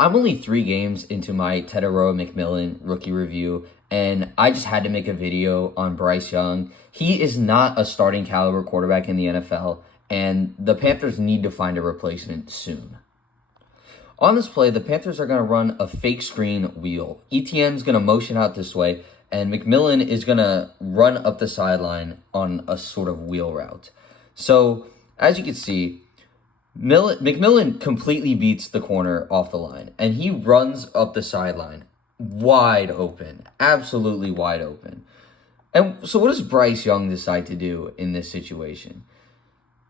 I'm only 3 games into my Tedero McMillan rookie review, and I just had to make a video on Bryce Young. He is not a starting caliber quarterback in the NFL, and the Panthers need to find a replacement soon. On this play, the Panthers are going to run a fake screen wheel. ETN's going to motion out this way, and McMillan is going to run up the sideline on a sort of wheel route. So, as you can see, McMillan completely beats the corner off the line, and he runs up the sideline wide open, absolutely wide open. And so what does Bryce Young decide to do in this situation?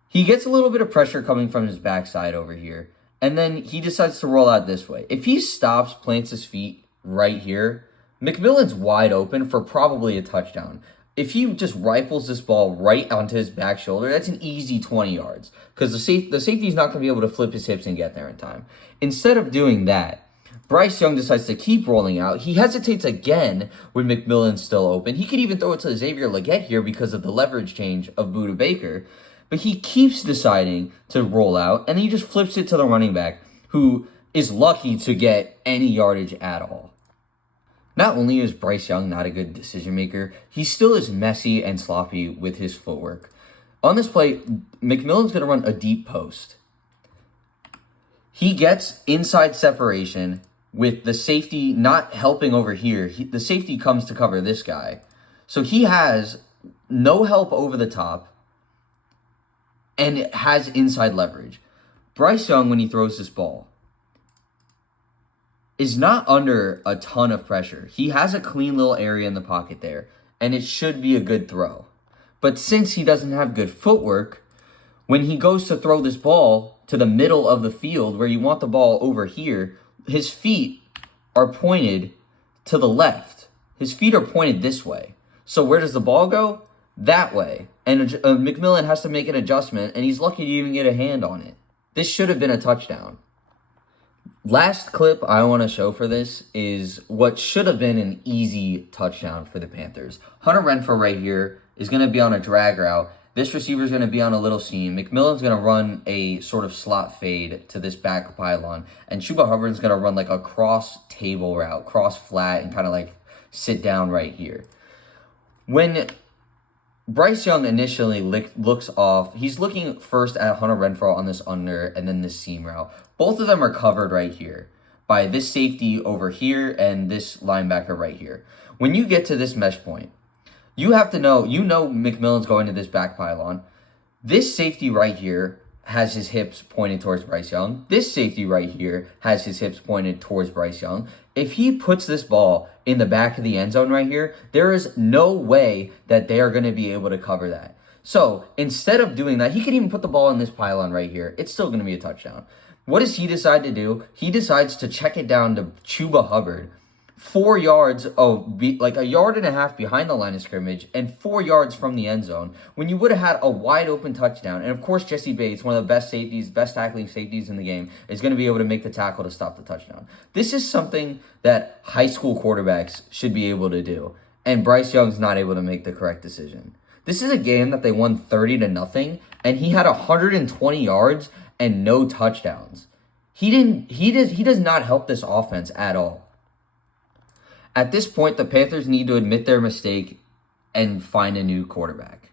He gets a little bit of pressure coming from his backside over here, and then he decides to roll out this way. If he stops, plants his feet right here, McMillan's wide open for probably a touchdown. If he just rifles this ball right onto his back shoulder, that's an easy 20 yards because the safety's not going to be able to flip his hips and get there in time. Instead of doing that, Bryce Young decides to keep rolling out. He hesitates again when McMillan's still open. He could even throw it to Xavier Legette here because of the leverage change of Budda Baker. But he keeps deciding to roll out, and he just flips it to the running back, who is lucky to get any yardage at all. Not only is Bryce Young not a good decision maker, he still is messy and sloppy with his footwork. On this play, McMillan's going to run a deep post. He gets inside separation with the safety not helping over here. The safety comes to cover this guy. So he has no help over the top and has inside leverage. Bryce Young, when he throws this ball, is not under a ton of pressure. He has a clean little area in the pocket there, and it should be a good throw. But since he doesn't have good footwork, when he goes to throw this ball to the middle of the field where you want the ball over here, his feet are pointed to the left. His feet are pointed this way. So where does the ball go? That way. And McMillan has to make an adjustment, and he's lucky to even get a hand on it. This should have been a touchdown. Last clip I want to show for this is what should have been an easy touchdown for the Panthers. Hunter Renfrow right here is going to be on a drag route. This receiver is going to be on a little seam. McMillan's going to run a sort of slot fade to this back pylon. And Chuba Hubbard's going to run like a cross table route, cross flat, and kind of like sit down right here. When Bryce Young initially looks off, he's looking first at Hunter Renfrow on this under and then this seam route. Both of them are covered right here by this safety over here and this linebacker right here. When you get to this mesh point, you have to know, McMillan's going to this back pylon. This safety right here has his hips pointed towards Bryce Young. This safety right here has his hips pointed towards Bryce Young. If he puts this ball in the back of the end zone right here, there is no way that they are going to be able to cover that. So instead of doing that, he could even put the ball in this pylon right here. It's still going to be a touchdown. What does he decide to do? He decides to check it down to Chuba Hubbard, 4 yards, like a yard and a half behind the line of scrimmage and 4 yards from the end zone, when you would have had a wide open touchdown. And of course, Jesse Bates, one of the best tackling safeties in the game, is going to be able to make the tackle to stop the touchdown. This is something that high school quarterbacks should be able to do, and Bryce Young's not able to make the correct decision. This is a game that they won 30-0, and he had 120 yards and no touchdowns. He does not help this offense at all. At this point, the Panthers need to admit their mistake and find a new quarterback.